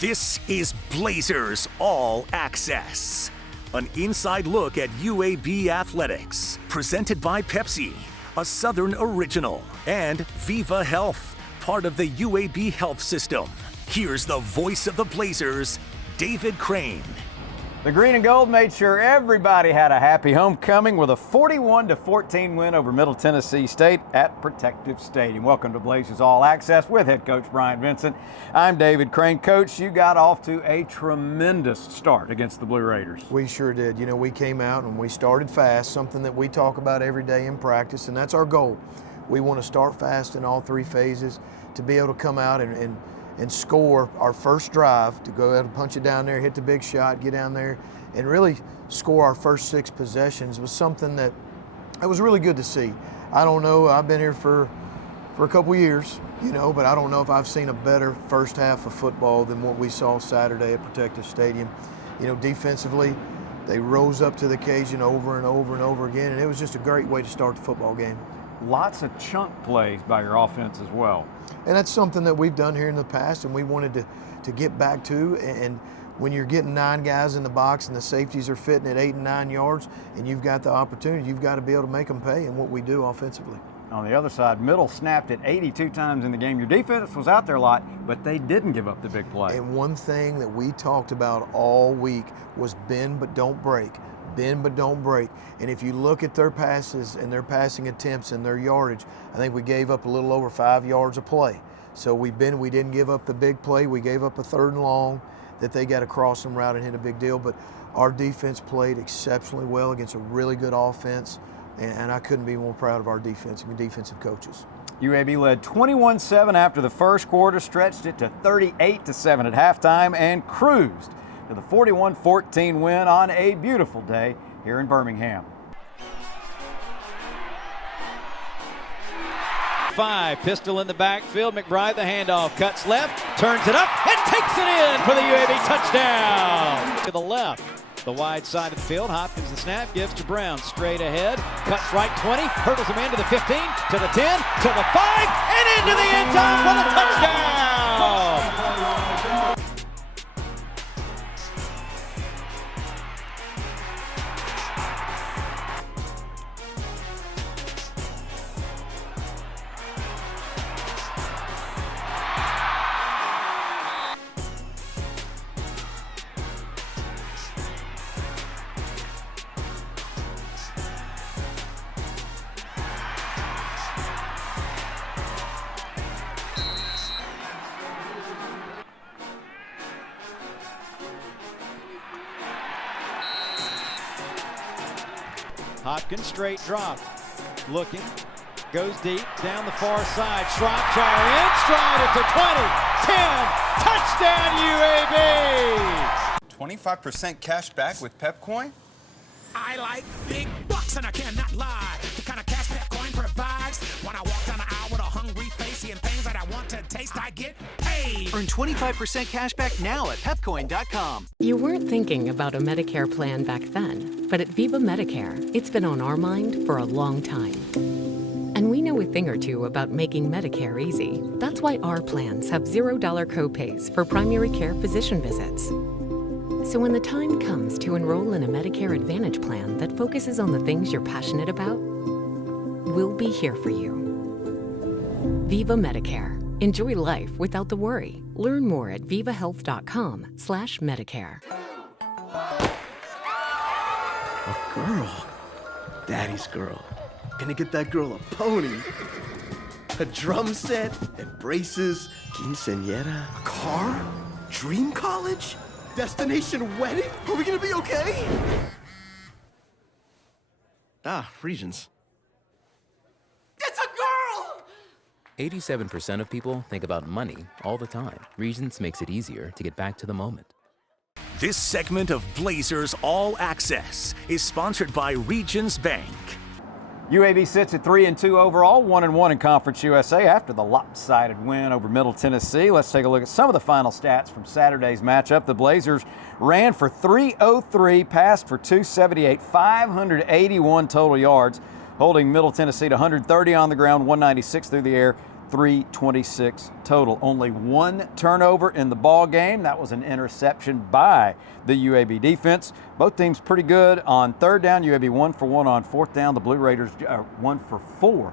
This is Blazers All Access, an inside look at UAB athletics, presented by Pepsi, a Southern original, and Viva Health, part of the UAB health system. Here's the voice of the Blazers, David Crane. The green and gold made sure everybody had a happy homecoming with a 41-14 win over Middle Tennessee State at Protective Stadium. Welcome to Blazers All Access with head coach Brian Vincent. I'm David Crane. Coach, you got off to a tremendous start against the Blue Raiders. We sure did. You know, we came out and we started fast, something that we talk about every day in practice, and that's our goal. We want to start fast in all three phases to be able to come out and score our first drive, to go ahead and punch it down there, hit the big shot, get down there, and really score our first 6 possessions was something that it was really good to see. I don't know, I've been here for a couple years, you know, but I don't know if I've seen a better first half of football than what we saw Saturday at Protective Stadium. You know, defensively, they rose up to the occasion over and over and over again, and it was just a great way to start the football game. Lots of chunk plays by your offense as well. And that's something that we've done here in the past and we wanted to get back to. And when you're getting 9 guys in the box and the safeties are fitting at 8 and 9 yards and you've got the opportunity, you've got to be able to make them pay in what we do offensively. On the other side, Middle snapped it 82 times in the game. Your defense was out there a lot, but they didn't give up the big play. And one thing that we talked about all week was bend but don't break. Bend but don't break. And if you look at their passes and their passing attempts and their yardage, I think we gave up a little over 5 yards a play. So we didn't give up the big play. We gave up a 3rd and long that they got a crossing route and hit a big deal. But our defense played exceptionally well against a really good offense. And I couldn't be more proud of our defense and defensive coaches. UAB led 21-7 after the first quarter, stretched it to 38-7 at halftime, and cruised to the 41-14 win on a beautiful day here in Birmingham. 5, pistol in the backfield. McBride, the handoff, cuts left, turns it up, and takes it in for the UAB touchdown. To the left, the wide side of the field. Hopkins the snap, gives to Brown, straight ahead, cuts right 20, hurdles him into the 15, to the 10, to the 5, and into the end zone for the touchdown. Hopkins straight drop, looking, goes deep, down the far side, Shropshire in stride at the 20, 10, touchdown UAB! 25% cash back with Pepcoin? I like big bucks and I cannot lie. The kind of cash Pepcoin provides. When I walk down the aisle with a hungry face, seeing things that I want to taste, I get paid. Earn 25% cash back now at Pepcoin.com. You weren't thinking about a Medicare plan back then, but at Viva Medicare, it's been on our mind for a long time. And we know a thing or two about making Medicare easy. That's why our plans have $0 copays for primary care physician visits. So when the time comes to enroll in a Medicare Advantage plan that focuses on the things you're passionate about, we'll be here for you. Viva Medicare. Enjoy life without the worry. Learn more at vivahealth.com/Medicare. A girl. Daddy's girl. Gonna get that girl a pony. A drum set and braces. Quinceañera. A car? Dream college? Destination wedding? Are we gonna be okay? Regions. It's a girl! 87% of people think about money all the time. Regions makes it easier to get back to the moment. This segment of Blazers All Access is sponsored by Regions Bank. UAB sits at 3-2 overall, 1-1 in Conference USA after the lopsided win over Middle Tennessee. Let's take a look at some of the final stats from Saturday's matchup. The Blazers ran for 303, passed for 278, 581 total yards, holding Middle Tennessee to 130 on the ground, 196 through the air, 326 total. Only one turnover in the ball game. That was an interception by the UAB defense. Both teams pretty good on third down. UAB 1 for 1 on fourth down. The Blue Raiders 1 for 4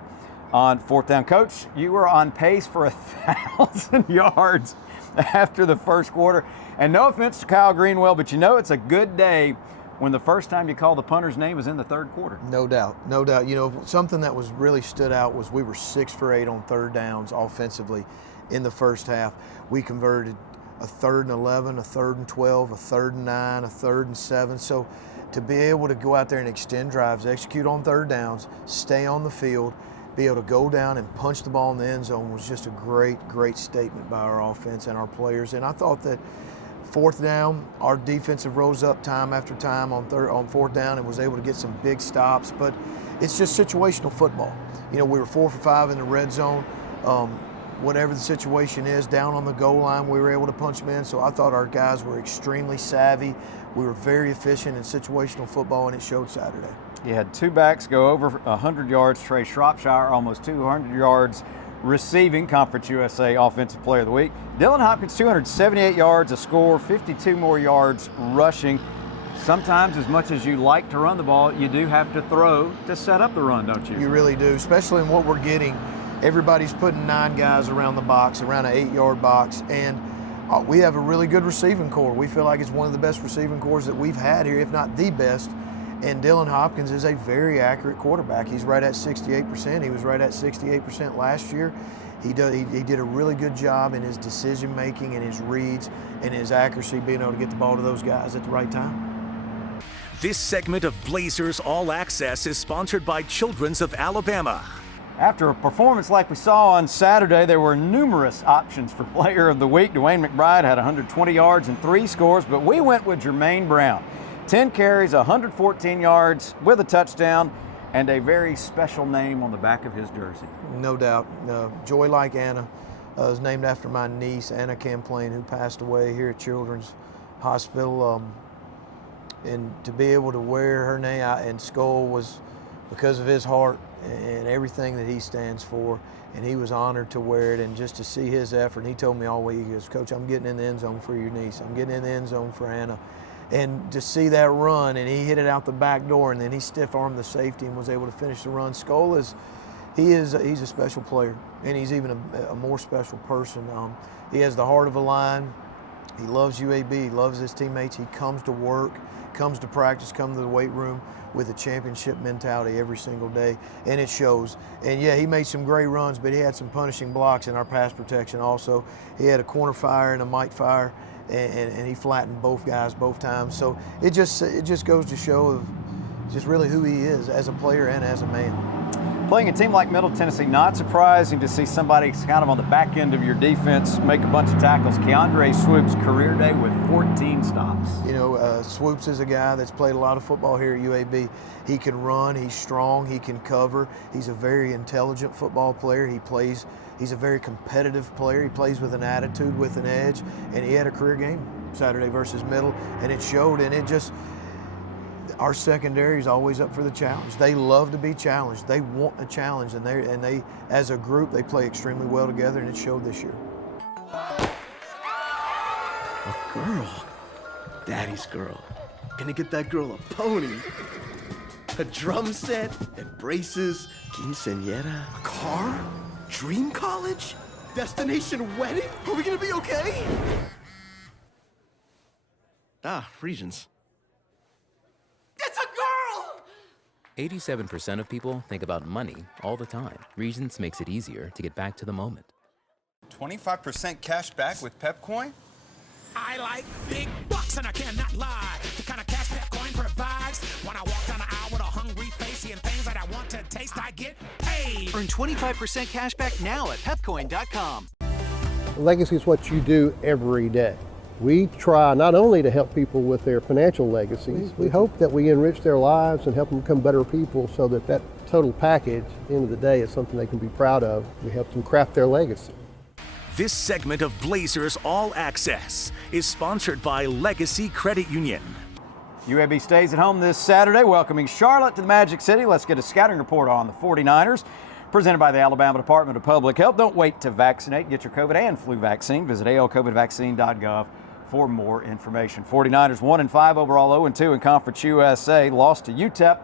on fourth down. Coach, you were on pace for 1,000 yards after the first quarter. And no offense to Kyle Greenwell, but you know it's a good day when the first time you call the punter's name is in the third quarter. No doubt, no doubt. You know, something that was really stood out was we were 6 for 8 on third downs offensively in the first half. We converted a 3rd and 11, a 3rd and 12, a 3rd and 9, a 3rd and 7. So to be able to go out there and extend drives, execute on third downs, stay on the field, be able to go down and punch the ball in the end zone was just a great, great statement by our offense and our players. And I thought that fourth down, our defensive rose up time after time on fourth down and was able to get some big stops. But it's just situational football. You know, we were 4 for 5 in the red zone. Whatever the situation is, down on the goal line, we were able to punch them in. So I thought our guys were extremely savvy. We were very efficient in situational football, and it showed Saturday. You had 2 backs go over 100 yards. Trey Shropshire, almost 200 yards receiving, Conference USA Offensive Player of the Week. Dylan Hopkins, 278 yards, a score, 52 more yards rushing. Sometimes, as much as you like to run the ball, you do have to throw to set up the run, don't you? You really do, especially in what we're getting. Everybody's putting 9 guys around the box, around an 8-yard box, and we have a really good receiving corps. We feel like it's one of the best receiving corps that we've had here, if not the best. And Dylan Hopkins is a very accurate quarterback. He's right at 68%. He was right at 68% last year. He did a really good job in his decision making and his reads and his accuracy, being able to get the ball to those guys at the right time. This segment of Blazers All Access is sponsored by Children's of Alabama. After a performance like we saw on Saturday, there were numerous options for Player of the Week. Dwayne McBride had 120 yards and 3 scores, but we went with Jermaine Brown. 10 carries, 114 yards with a touchdown, and a very special name on the back of his jersey. No doubt. Joy Like Anna is named after my niece, Anna Camplain, who passed away here at Children's Hospital. And to be able to wear her name and skull was because of his heart and everything that he stands for. And he was honored to wear it, and just to see his effort. And he told me all week, he goes, "Coach, I'm getting in the end zone for your niece. I'm getting in the end zone for Anna." And to see that run, and he hit it out the back door, and then he stiff-armed the safety and was able to finish the run. He's a special player, and he's even a more special person. He has the heart of a lion. He loves UAB. He loves his teammates. He comes to work, comes to practice, comes to the weight room with a championship mentality every single day, and it shows. And yeah, he made some great runs, but he had some punishing blocks in our pass protection also. He had a corner fire and a Mike fire, and he flattened both guys both times. So it just goes to show of just really who he is as a player and as a man. Playing a team like Middle Tennessee, not surprising to see somebody kind of on the back end of your defense make a bunch of tackles. Keandre Swoops, career day with 14 stops. You know, Swoops is a guy that's played a lot of football here at UAB. He can run, he's strong, he can cover. He's a very intelligent football player. He's a very competitive player. He plays with an attitude, with an edge, and he had a career game Saturday versus Middle, and it showed. And our secondary is always up for the challenge. They love to be challenged. They want a challenge, and they as a group, they play extremely well together, and it showed this year. A girl, daddy's girl. Gonna get that girl a pony, a drum set, and braces, quinceañera, a car, dream college, destination wedding. Are we gonna be okay? Regions. It's a girl! 87% of people think about money all the time. Regions makes it easier to get back to the moment. 25% cash back with Pepcoin? I like big bucks and I cannot lie. The kind of cash Pepcoin provides. When I walk down the aisle with a hungry face, seeing things that I want to taste, I get paid. Earn 25% cash back now at Pepcoin.com. Legacy is what you do every day. We try not only to help people with their financial legacies, we hope that we enrich their lives and help them become better people so that total package, at the end of the day, is something they can be proud of. We help them craft their legacy. This segment of Blazers All Access is sponsored by Legacy Credit Union. UAB stays at home this Saturday, welcoming Charlotte to the Magic City. Let's get a scouting report on the 49ers. presented by the Alabama Department of Public Health. Don't wait to vaccinate. Get your COVID and flu vaccine. Visit alcovidvaccine.gov for more information. 49ers 1-5 overall, 0-2 in Conference USA. Lost to UTEP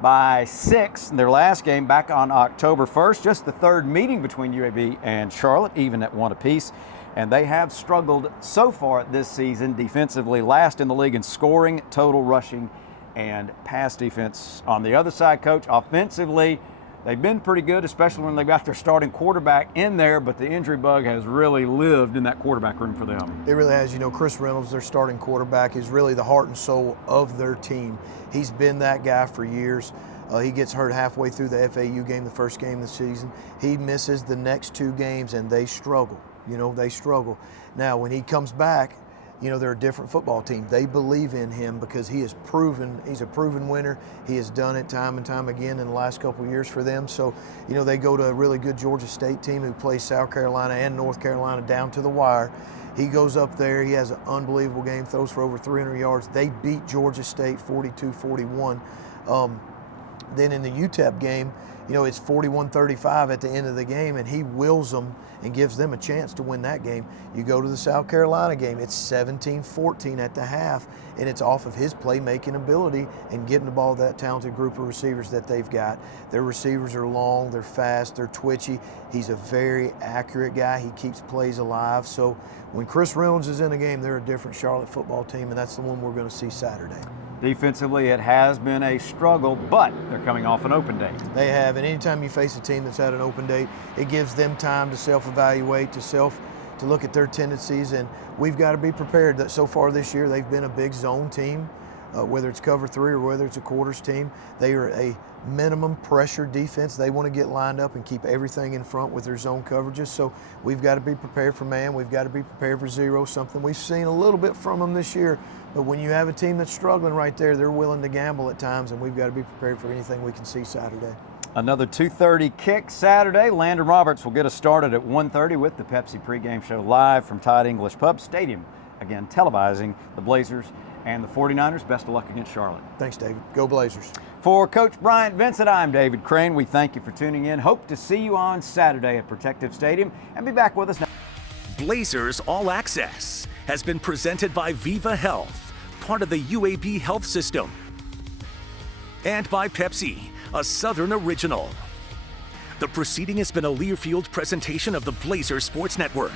by 6 in their last game back on October 1st. Just the third meeting between UAB and Charlotte, even at 1 apiece. And they have struggled so far this season defensively, last in the league in scoring, total, rushing, and pass defense. On the other side, Coach, offensively, they've been pretty good, especially when they got their starting quarterback in there, but the injury bug has really lived in that quarterback room for them. It really has. You know, Chris Reynolds, their starting quarterback, is really the heart and soul of their team. He's been that guy for years. He gets hurt halfway through the FAU game, the first game of the season. He misses the next 2 games, and they struggle. You know, they struggle. Now, when he comes back, you know, they're a different football team. They believe in him because he has proven, he's a proven winner. He has done it time and time again in the last couple of years for them. So, you know, they go to a really good Georgia State team who plays South Carolina and North Carolina down to the wire. He goes up there, he has an unbelievable game, throws for over 300 yards. They beat Georgia State 42-41. Then in the UTEP game, you know, it's 41-35 at the end of the game, and he wills them and gives them a chance to win that game. You go to the South Carolina game, it's 17-14 at the half, and it's off of his playmaking ability and getting the ball to that talented group of receivers that they've got. Their receivers are long, they're fast, they're twitchy. He's a very accurate guy. He keeps plays alive. So when Chris Reynolds is in a game, they're a different Charlotte football team, and that's the one we're going to see Saturday. Defensively, it has been a struggle, but they're coming off an open date. They have, and anytime you face a team that's had an open date, it gives them time to self-evaluate, to look at their tendencies, and we've got to be prepared. That so far this year, they've been a big zone team, whether it's cover 3 or whether it's a quarters team. They are a minimum pressure defense. They want to get lined up and keep everything in front with their zone coverages. So we've got to be prepared for man. We've got to be prepared for zero, something we've seen a little bit from them this year. But when you have a team that's struggling right there, they're willing to gamble at times, and we've got to be prepared for anything we can see Saturday. Another 2:30 kick Saturday. Landon Roberts will get us started at 1:30 with the Pepsi pregame show live from Tide English Pub Stadium. Again, televising the Blazers and the 49ers. Best of luck against Charlotte. Thanks, David. Go Blazers. For Coach Bryant Vincent, I'm David Crane. We thank you for tuning in. Hope to see you on Saturday at Protective Stadium, and be back with us now. Blazers All Access has been presented by Viva Health, part of the UAB health system, and by Pepsi, a Southern original. The proceeding has been a Learfield presentation of the Blazers Sports Network.